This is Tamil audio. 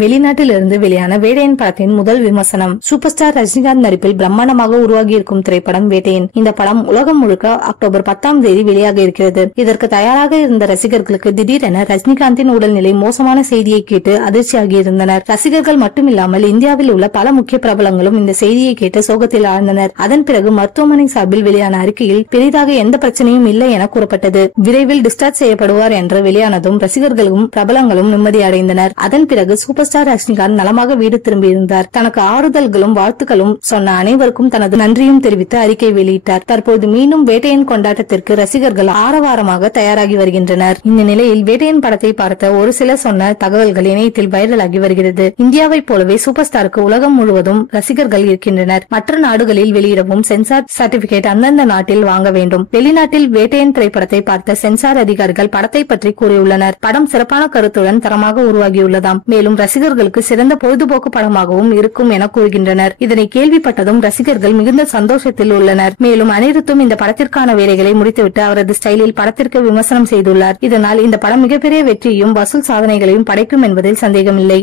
வெளிநாட்டிலிருந்து வெளியான வேட்டையன் படத்தின் முதல் விமர்சனம். சூப்பர் ஸ்டார் ரஜினிகாந்த் நடிப்பில் பிரம்மாண்டமாக உருவாகி இருக்கும் திரைப்படம் வேட்டையன். இந்த படம் உலகம் முழுக்க அக்டோபர் 10ஆம் தேதி வெளியாக இருக்கிறது. இதற்கு தயாராக இருந்த ரசிகர்களுக்கு திடீரென ரஜினிகாந்தின் உடல்நிலை மோசமான செய்தியை கேட்டு அதிர்ச்சியாகி இருந்தனர். ரசிகர்கள் மட்டுமில்லாமல் இந்தியாவில் உள்ள பல முக்கிய பிரபலங்களும் இந்த செய்தியை கேட்டு சோகத்தில் ஆழ்ந்தனர். அதன் பிறகு மருத்துவமனை சார்பில் வெளியான அறிக்கையில் பெரிதாக எந்த பிரச்சனையும் இல்லை என கூறப்பட்டது. விரைவில் டிஸ்சார்ஜ் செய்யப்படுவார் என்று வெளியானதும் ரசிகர்களும் பிரபலங்களும் நிம்மதியடைந்தனர். அதன் பிறகு சூப்பர் ஸ்டார் ரஜினிகாந்த் நலமாக வீடு திரும்பியிருந்தார். தனக்கு ஆறுதல்களும் வாழ்த்துக்களும் சொன்ன அனைவருக்கும் தனது நன்றியும் தெரிவித்து அறிக்கை வெளியிட்டார். தற்போது மீண்டும் வேட்டையன் கொண்டாட்டத்திற்கு ரசிகர்கள் ஆரவாரமாக தயாராகி வருகின்றனர். இந்த நிலையில் வேட்டையன் படத்தை பார்த்த ஒரு சிலர் சொன்ன தகவல்கள் இணையத்தில் வைரலாகி வருகிறது. இந்தியாவை போலவே சூப்பர் ஸ்டாருக்கு உலகம் முழுவதும் ரசிகர்கள் இருக்கின்றனர். மற்ற நாடுகளில் வெளியிடவும் சென்சார் சர்டிபிகேட் அந்தந்த நாட்டில் வாங்க வேண்டும். வெளிநாட்டில் வேட்டையன் திரைப்படத்தை பார்த்த சென்சார் அதிகாரிகள் படத்தை பற்றி கூறியுள்ளனர். படம் சிறப்பான கருத்துடன் தரமாக உருவாகியுள்ளதாம். மேலும் ரசிகர்களுக்கு சிறந்த பொழுதுபோக்கு படமாகவும் இருக்கும் என கூறுகின்றனர். இதனை கேள்விப்பட்டதும் ரசிகர்கள் மிகுந்த சந்தோஷத்தில் உள்ளனர். மேலும் அனிருத்தும் இந்த படத்திற்கான வேலைகளை முடித்துவிட்டு அவரது ஸ்டைலில் படத்திற்கு விமர்சனம் செய்துள்ளார். இதனால் இந்த படம் மிகப்பெரிய வெற்றியும் வசூல் சாதனைகளையும் படைக்கும் என்பதில் சந்தேகமில்லை.